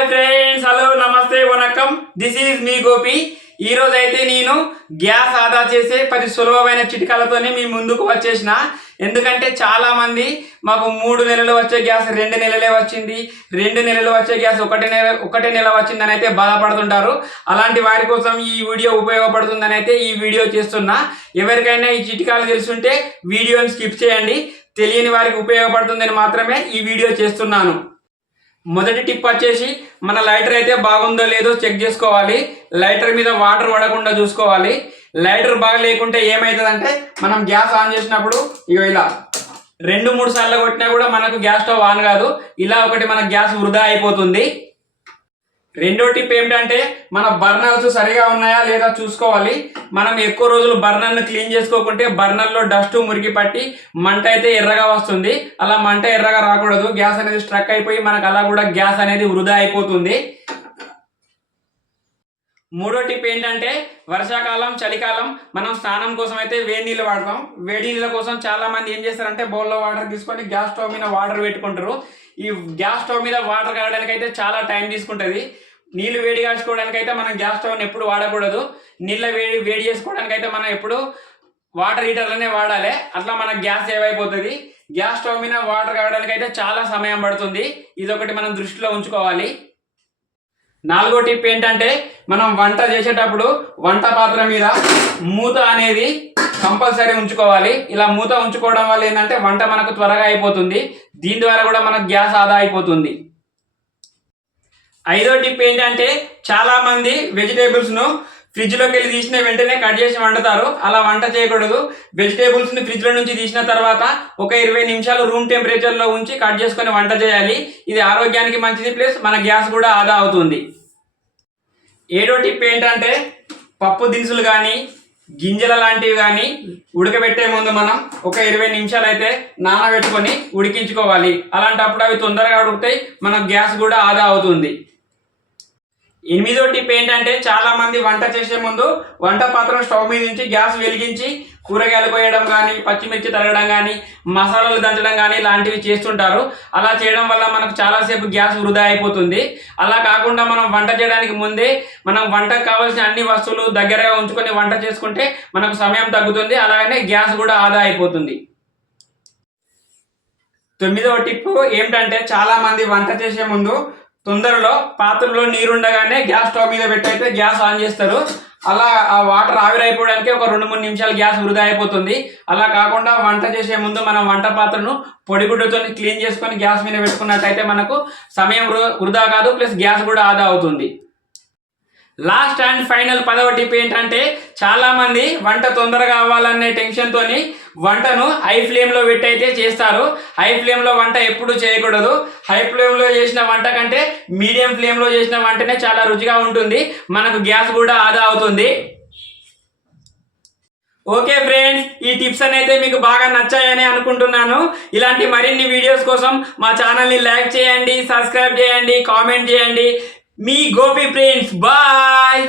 Hi friends, hello, నమస్తే, వనకం. This is మీ గోపి. ఈ రోజు అయితే నేను గ్యాస్ ఆదా చేసే 10 సులభమైన చిట్కాలతోనే మీ ముందుకు వచ్చేసిన. ఎందుకంటే చాలా మంది మాకు 3 నెలలు వచ్చే గ్యాస్ 2 నెలలే వచ్చింది, 2 నెలలు వచ్చే గ్యాస్ ఒకటే నెల వచ్చిందని అయితే బాధపడుతుంటారు. అలాంటి వారి కోసం ఈ వీడియో ఉపయోగపడుతుందని అయితే ఈ వీడియో చేస్తున్నా. ఎవరికైనా ఈ చిట్కాలు తెలుసుంటే వీడియోని స్కిప్ చేయండి. తెలియని వారికి ఉపయోగపడుతుందని మాత్రమే ఈ వీడియో చేస్తున్నాను. మొదటి టిప్ వచ్చేసి, మన లైటర్ అయితే బాగుందో లేదో చెక్ చేసుకోవాలి. లైటర్ మీద వాటర్ పడకుండా చూసుకోవాలి. లైటర్ బాగా లేకుంటే ఏమవుతుందంటే, మనం గ్యాస్ ఆన్ చేసినప్పుడు ఇలా 2-3 సార్లు కొట్టినా కూడా మనకు గ్యాస్ స్టవ్ ఆన్ కాదు. ఇలా ఒకటి మన గ్యాస్ వృధా అయిపోతుంది. రెండో టిప్ ఏమిటంటే, మన బర్నర్స్ సరిగా ఉన్నాయా లేదా చూసుకోవాలి. మనం ఎక్కువ రోజులు బర్నర్ను క్లీన్ చేసుకోకుంటే బర్నర్లో డస్ట్ మురికి పట్టి మంట అయితే ఎర్రగా వస్తుంది. అలా మంట ఎర్రగా రాకూడదు. గ్యాస్ అనేది స్ట్రక్ అయిపోయి మనకు అలా కూడా గ్యాస్ అనేది వృధా అయిపోతుంది. మూడో టిప్ ఏంటంటే, వర్షాకాలం, చలికాలం మనం స్నానం కోసం అయితే వేడి నీళ్ళు వాడతాం. వేడి నీళ్ళ కోసం చాలా మంది ఏం చేస్తారంటే, బౌల్లో వాటర్ తీసుకొని గ్యాస్ స్టవ్ మీద వాటర్ పెట్టుకుంటారు. ఈ గ్యాస్ స్టవ్ మీద వాటర్ కాగడానికి అయితే చాలా టైం తీసుకుంటుంది. నీళ్ళు వేడి కాచుకోవడానికి అయితే మనం గ్యాస్ స్టవ్ని ఎప్పుడు వాడకూడదు. నీళ్ళ వేడి చేసుకోవడానికి అయితే మనం ఎప్పుడు వాటర్ హీటర్లనే వాడాలి. అట్లా మన గ్యాస్ ఏవైపోతుంది. గ్యాస్ స్టవ్ మీద వాటర్ కాగడానికి అయితే చాలా సమయం పడుతుంది. ఇదొకటి మనం దృష్టిలో ఉంచుకోవాలి. నాలుగో టిప్ ఏంటంటే, మనం వంట చేసేటప్పుడు వంట పాత్ర మీద మూత అనేది కంపల్సరీ ఉంచుకోవాలి. ఇలా మూత ఉంచుకోవడం వల్ల ఏంటంటే వంట మనకు త్వరగా అయిపోతుంది. దీని ద్వారా కూడా మనకు గ్యాస్ ఆదా అయిపోతుంది. ఐదో టిప్ ఏంటంటే, చాలా మంది వెజిటేబుల్స్ను ఫ్రిడ్జ్లోకి వెళ్ళి తీసిన వెంటనే కట్ చేసి వండుతారు. అలా వంట చేయకూడదు. వెజిటేబుల్స్ని ఫ్రిడ్జ్లో నుంచి తీసిన తర్వాత ఒక 20 నిమిషాలు రూమ్ టెంపరేచర్లో ఉంచి కట్ చేసుకొని వంట చేయాలి. ఇది ఆరోగ్యానికి మంచిది, ప్లస్ మన గ్యాస్ కూడా ఆదా అవుతుంది. ఏడో టిప్ ఏంటంటే, పప్పు దినుసులు కానీ గింజల లాంటివి కానీ ఉడకబెట్టే ముందు మనం ఒక 20 నిమిషాలు అయితే నానబెట్టుకొని ఉడికించుకోవాలి. అలాంటప్పుడు అవి తొందరగా ఉడుకుతాయి, మన గ్యాస్ కూడా ఆదా అవుతుంది. ఎనిమిదో టిప్ ఏంటంటే, చాలా మంది వంట చేసే ముందు వంట పాత్రను స్టవ్ మీద నుంచి గ్యాస్ వెలిగించి కూరగాయలు కోయడం కానీ, పచ్చిమిర్చి తరగడం కానీ, మసాలాలు దంచడం కానీ లాంటివి చేస్తుంటారు. అలా చేయడం వల్ల మనకు చాలాసేపు గ్యాస్ వృధా అయిపోతుంది. అలా కాకుండా మనం వంట చేయడానికి ముందే మనం వంటకు కావాల్సిన అన్ని వస్తువులు దగ్గరగా ఉంచుకొని వంట చేసుకుంటే మనకు సమయం తగ్గుతుంది. అలాగనే గ్యాస్ కూడా ఆదా అయిపోతుంది. 9వ టిప్ ఏమిటంటే, చాలా మంది వంట చేసే ముందు తొందరలో పాత్రలో నీరుండగానే గ్యాస్ స్టవ్ మీద పెట్టయితే గ్యాస్ ఆన్ చేస్తారు. అలా ఆ వాటర్ ఆవిరైపోవడానికి ఒక 2-3 నిమిషాలు గ్యాస్ వృధా అయిపోతుంది. అలా కాకుండా వంట చేసే ముందు మనం వంట పాత్రను పొడిగుడ్డతో క్లీన్ చేసుకొని గ్యాస్ మీద పెట్టుకున్నట్టయితే మనకు సమయం వృధా కాదు, ప్లస్ గ్యాస్ కూడా ఆదా అవుతుంది. లాస్ట్ అండ్ ఫైనల్ 10వ టిప్ ఏంటంటే, చాలా మంది వంట తొందరగా అవ్వాలనే టెన్షన్తో వంటను హై ఫ్లేమ్లో పెట్టి అయితే చేస్తారు. హై ఫ్లేమ్లో వంట ఎప్పుడు చేయకూడదు. హై ఫ్లేమ్లో చేసిన వంట కంటే మీడియం ఫ్లేమ్లో చేసిన వంటనే చాలా రుచిగా ఉంటుంది. మనకు గ్యాస్ కూడా ఆదా అవుతుంది. ఓకే ఫ్రెండ్స్, ఈ టిప్స్ అయితే మీకు బాగా నచ్చాయని అనుకుంటున్నాను. ఇలాంటి మరిన్ని వీడియోస్ కోసం మా ఛానల్ని లైక్ చేయండి, సబ్స్క్రైబ్ చేయండి, కామెంట్ చేయండి. మీ గోపి ఫ్రెండ్స్, బాయ్.